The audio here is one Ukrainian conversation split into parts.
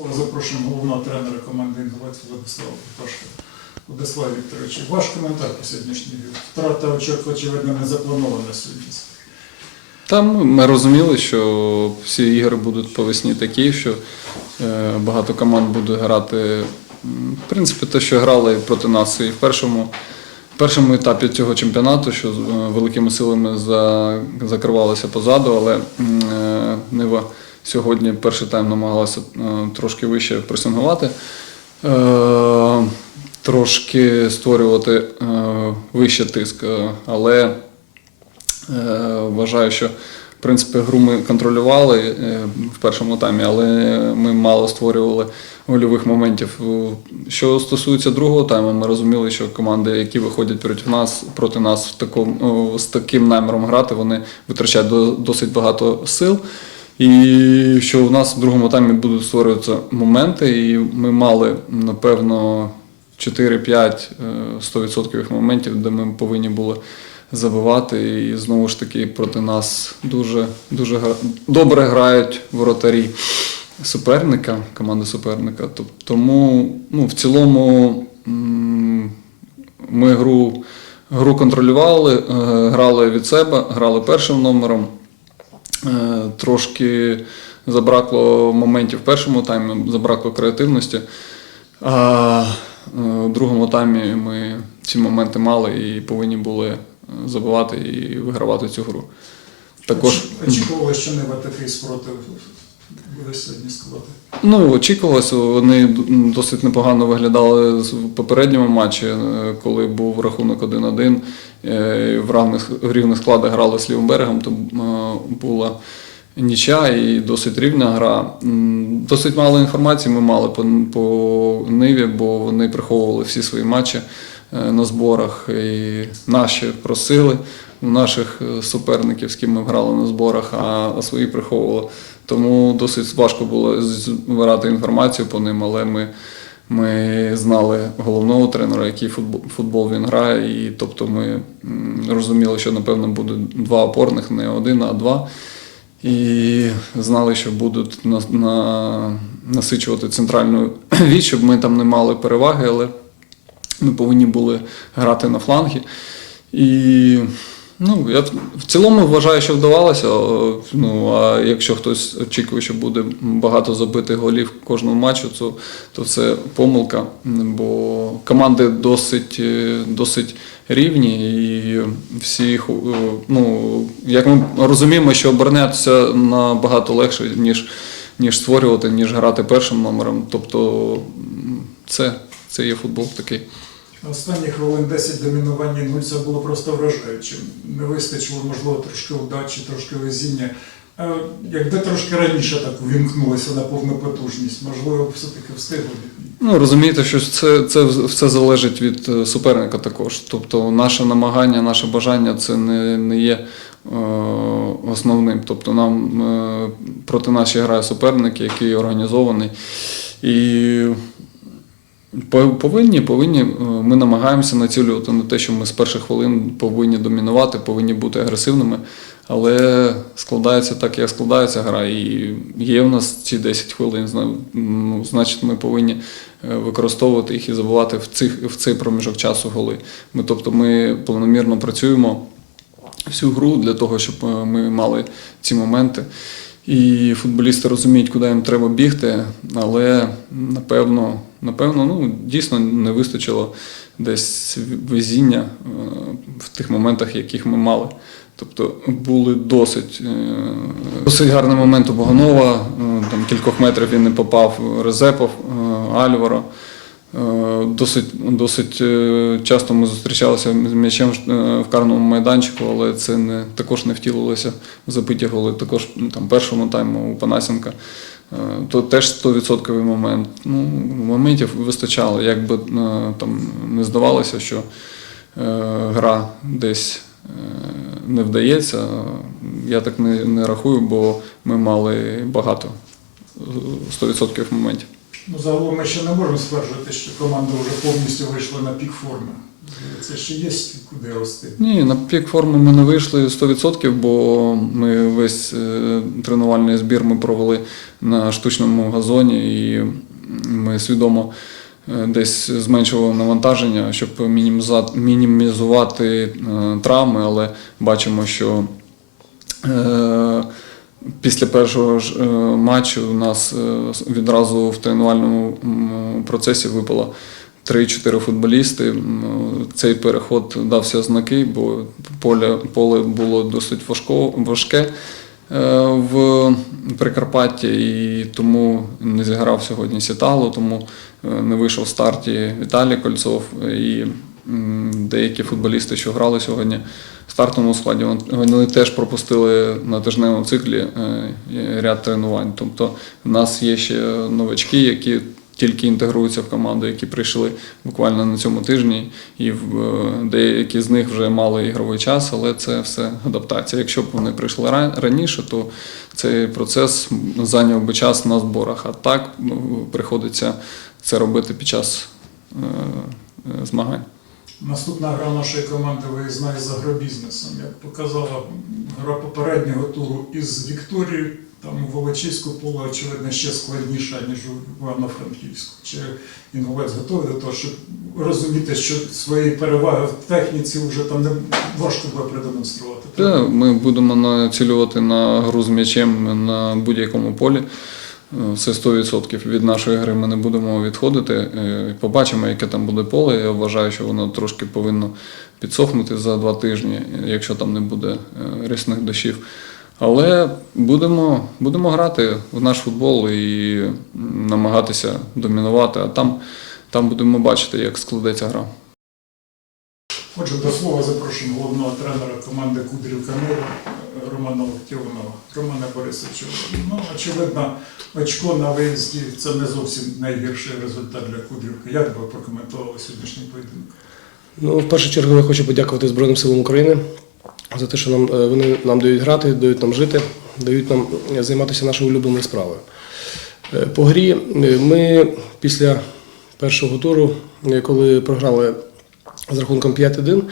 слова запрошуємо головного тренера команди Інгулець Владислава Пашка. Владислав Вікторович, ваш коментар по сьогоднішній грі. Втрата очок, очевидно, не запланована сьогодні. Там ми розуміли, що всі ігри будуть по весні такі, що е, багато команд буде грати. В принципі, те, що грали проти нас і в першому, в першому етапі цього чемпіонату, що е, великими силами закривалися позаду, але е, Нива сьогодні перший тайм намагалася е, трошки вище пресингувати. Е, Трошки створювати е, вище тиск, але Вважаю, що в принципі гру ми контролювали в першому таймі, але ми мало створювали гольових моментів. Що стосується другого тайму, ми розуміли, що команди, які виходять проти нас, проти нас в такому, з таким наміром грати, вони витрачають до- досить багато сил. І що у нас в другому таймі будуть створюватися моменти, і ми мали, напевно, 4-5 е, 100% моментів, де ми повинні були забивати. І знову ж таки проти нас дуже, дуже гра- добре грають воротарі суперника, команди суперника. Тому ну, в цілому ми гру, гру контролювали, е, грали від себе, грали першим номером. Е, Трошки забракло моментів в першому таймі, забракло креативності. А е, в другому таймі ми ці моменти мали і повинні були забивати і вигравати цю гру. Також Очікували, що не такий спротив буде сьогодні складати. ну, очікувалося, вони досить непогано виглядали в попередньому матчі, е, коли був рахунок 1-1. е, В рівних, в рівних складах грали з лівим берегом, то е, була ніча і досить рівна гра. Досить мало інформації ми мали по, по Ниві, бо вони приховували всі свої матчі на зборах. І наші просили наших е, суперників, з ким ми грали на зборах, а, свої приховували. Тому досить важко було збирати інформацію по ним, але ми, ми знали головного тренера, який футбол, він грає, і тобто ми розуміли, що напевно буде два опорних, не один, а два. І знали, що будуть на, на, насичувати центральну віч, щоб ми там не мали переваги, але ми повинні були грати на флангі. І ну, я в- цілому вважаю, що вдавалося. Ну, а якщо хтось очікує, що буде багато забитих голів кожного матчу, то, то це помилка. Бо команди досить, е, досить рівні, і всі, ну, як ми розуміємо, що оборонятися набагато легше, ніж, ніж створювати, ніж грати першим номером. Тобто це, це є футбол такий. Останні хвилин 10 домінування Інгульця було просто вражаючим. Не вистачило, можливо, трошки удачі, трошки везіння. Е, Якби трошки раніше так увімкнулися на повну потужність, можливо, все-таки встигли. Ну, розумієте, що це, це все залежить від е, суперника також. Тобто наше намагання, наше бажання це не, не є е, основним. Тобто нам е, проти нас грає суперник, який організований. І повинні, повинні, е, ми намагаємося націлювати на те, що ми з перших хвилин повинні домінувати, повинні бути агресивними. Але складається так, як складається гра. І є в нас ці 10 хвилин. Ну, значить, ми повинні е, використовувати їх і забувати в, цих, в цей проміжок часу голи. Ми, тобто ми планомірно працюємо всю гру для того, щоб е, ми мали ці моменти. І футболісти розуміють, куди їм треба бігти, але напевно, напевно, ну дійсно не вистачило десь везіння е, в тих моментах, яких ми мали. Тобто були досить, е, досить гарний момент у Богонова, е, там кількох метрів він не попав Резепов, Альваро. Е, Досить, досить е, часто ми зустрічалися з м'ячем е, в карному майданчику, але це не, також не втілилося в забиті голи. Також ну, там, першому тайму у Панасенка. То теж 100% момент. Ну, моментів вистачало. Якби е, там не здавалося, що гра десь не вдається, я так не, не рахую, бо ми мали багато е, 100% моментів. Ну, загалом ми ще не можемо стверджувати, що команда вже повністю вийшла на пік форми. Це ще є куди рости. Ні, на пік форми ми не вийшли 100%, бо ми весь е, тренувальний збір ми провели на штучному газоні, і ми свідомо е, десь зменшували навантаження, щоб мінімізувати е, травми, але бачимо, що після першого ж е, матчу у нас е, відразу в тренувальному процесі випало 3-4 футболісти. Цей переход дався знаки, бо поле, поле було досить важко, важке е, в Прикарпатті, і тому не зіграв сьогодні Сітало, тому не вийшов в старті Віталій Кольцов. І деякі футболісти, що грали сьогодні в стартовому складі, вони теж пропустили на тижневому циклі е, ряд тренувань. Тобто в нас є ще новачки, які тільки інтегруються в команду, які прийшли буквально на цьому тижні, і е, деякі з них вже мали ігровий час, але це все адаптація. Якщо б вони прийшли ра- раніше, то цей процес зайняв би час на зборах. А так ну, приходиться це робити під час е, змагань. Наступна гра нашої команди виїзна із агробізнесом. Як показала гра попереднього туру із Вікторією, там у Волочиську поле, очевидно, ще складніша, ніж у Івано-Франківську. Чи Інгулець готовий до того, щоб розуміти, що свої переваги в техніці вже там не важко буде продемонструвати. Та, ми будемо націлювати на гру з м'ячем на будь-якому полі. Е, Це 100% від нашої гри ми не будемо відходити. Е, Побачимо, яке там буде поле. Я вважаю, що воно трошки повинно підсохнути за два тижні, якщо там не буде е, рясних дощів. Але будемо, будемо грати в наш футбол і намагатися домінувати, а там, там будемо бачити, як складеться гра. Отже, до слова запрошуємо головного тренера команди Кудрівка Миру Романа Локтєвного. Романа Борисовичу, ну, очевидно, очко на виїзді це не зовсім найгірший результат для Кудрівки. Як би прокоментували сьогоднішній поєдинок? Ну, в першу чергу я хочу подякувати Збройним силам України за те, що нам е, вони нам дають грати, дають нам жити, дають нам е, займатися нашою улюбленою справою. Е, По грі е, ми після першого туру, е, коли програли з рахунком 5-1,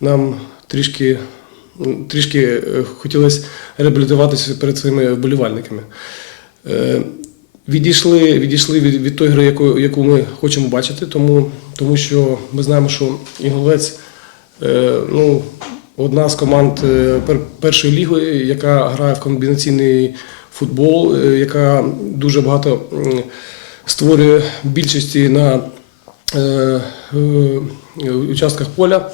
нам трішки, трішки е, хотілося реабілітуватися перед своїми вболівальниками. Е, Відійшли, відійшли від, від тої гри, яку, яку ми хочемо бачити, тому, тому що ми знаємо, що Інгулець е, ну, одна з команд е, пер, першої ліги, яка грає в комбінаційний футбол, е, яка дуже багато створює більшості на участках поля.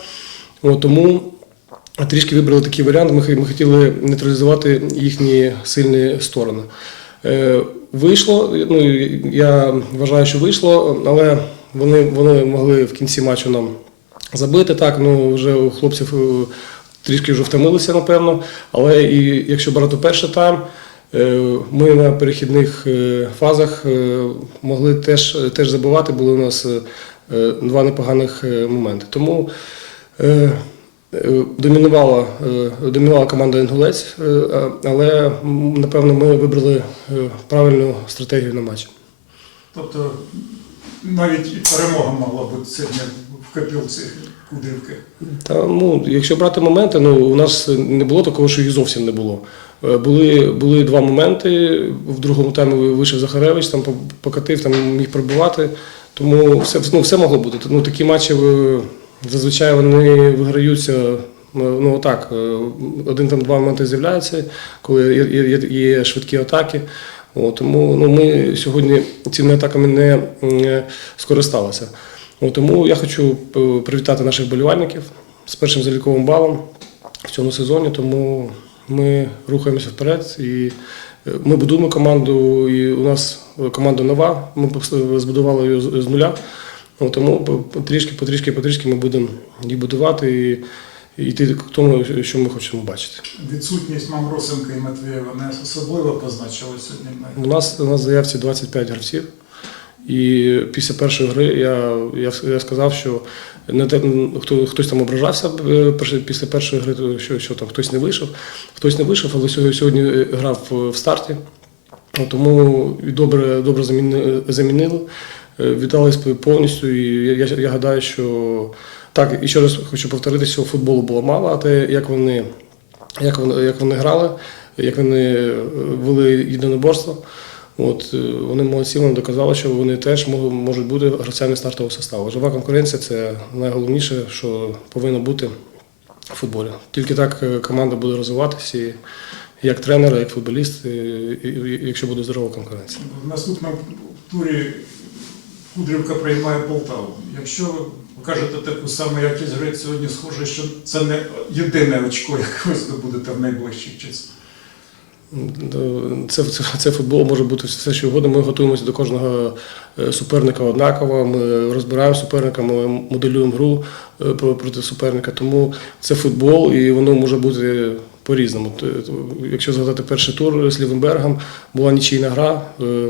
Тому трішки вибрали такий варіант. Ми, хотіли нейтралізувати їхні сильні сторони. Е, Вийшло, ну я вважаю, що вийшло, але вони, вони могли в кінці матчу нам забити. Так, ну вже у хлопців е, трішки вже втомилися, напевно. Але і якщо брати перший тайм, е, ми на перехідних е, фазах е, могли теж, теж забивати, були у нас е, е, два непоганих е, моменти. Тому е, Е, Домінувала, е, домінувала команда Інгулець, е, але напевно ми вибрали е, правильну стратегію на матч. Тобто навіть перемога могла бути сьогодні в копілці Кудрівки. Та ну, якщо брати моменти, ну у нас не було такого, що їх зовсім не було. Е, Були, були два моменти. В другому таймі вийшов Захаревич, там по- покатив, там міг пробивати. Тому все, ну, все могло бути. Ну, такі матчі е, зазвичай вони виграються. Ну ну, так, е, один там два моменти з'являються, коли є, швидкі атаки. От, тому ну, ми сьогодні цими атаками не, скористалися. От, тому я хочу е, привітати наших болівальників з першим заліковим балом в цьому сезоні. Тому ми рухаємося вперед і е, ми будуємо команду. І у нас команда нова. Ми збудували її з нуля. Тому по- потрішки, потрішки, потрішки ми будемо її будувати і, йти к тому, що ми хочемо бачити. Відсутність Мамросенка і Матвієва не особливо позначила сьогодні. У нас, у нас в заявці 25 гравців. І після першої гри я, я, я сказав, що не те, хто, хтось там ображався е, після першої гри, що, що там хтось не вийшов. Хтось не вийшов, але сьогодні, е, грав в- старті. Тому добре, добре замінили, е, віддались повністю. І я, я, я гадаю, що Так, і ще раз хочу повторити, що футболу було мало, а те, як вони, як вони, як вони грали, як вони вели єдиноборство. От, е, вони молодці, доказали, що вони теж мо- можуть бути гравцями стартового составу. Жива конкуренція це найголовніше, що повинно бути в футболі. Тільки так е, команда буде розвиватися, і як тренер, як футболіст, і- якщо буде здорова конкуренція. В наступному турі Кудрівка приймає Полтаву. Якщо ви покажете таку саму якість гри сьогодні, схоже, що це не єдине очко, яке ви здобудете в найближчих часах. Це, це, це футбол може бути все, що угодно. Ми готуємося до кожного е, суперника однаково. Ми розбираємо суперника, ми моделюємо гру е, проти суперника. Тому це футбол, і воно може бути по-різному. Т- Якщо згадати перший тур з Лівенбергом, була нічийна гра, е,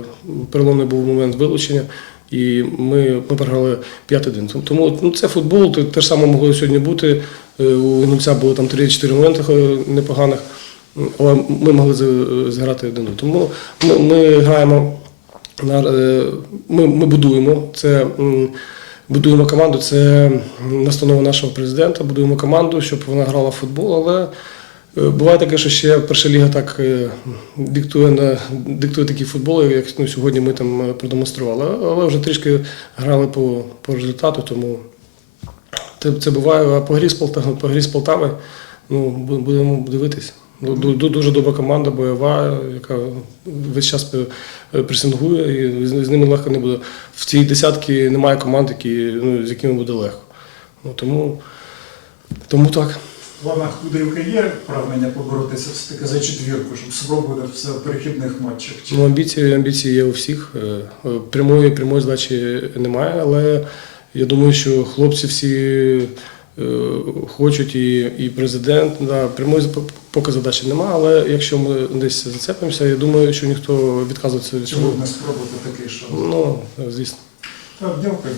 переломний був момент вилучення. І ми, ми програли 5-1. Тому ну, це футбол, те, ж саме могло сьогодні бути. Е, У Інгульця було там 3-4 моменти е, непоганих. Ми могли зіграти один. Тому ми, ми граємо е, ми, ми будуємо це. Будуємо команду, це настанова нашого президента. Будуємо команду, щоб вона грала в футбол. Але е, буває таке, що ще перша ліга так е, диктує на диктує такий футбол, як ну, сьогодні ми там продемонстрували. Але вже трішки грали по, по результату, тому це, це буває. А по грі з Полтави, по грі з Полтави ну, будемо дивитися. Ну, ду- ду- Дуже добра команда, бойова, яка весь час пресингує, і з ними легко не буде. В цій десятці немає команд, які, ну, з якими буде легко. Ну, тому, тому так. В планах Кудрівки є прагнення поборотися все-таки за четвірку, щоб спробувати все в перехідних матчах. Ну, амбіції, амбіції є у всіх. Е, е, Прямої, прямої здачі немає, але я думаю, що хлопці всі е, хочуть, і, і президент. Да, прямої поки задачі немає, але якщо ми десь зацепимося, я думаю, що ніхто відказується від цього. Чому не спробувати такий шанс? Ну, звісно. Так, дякую.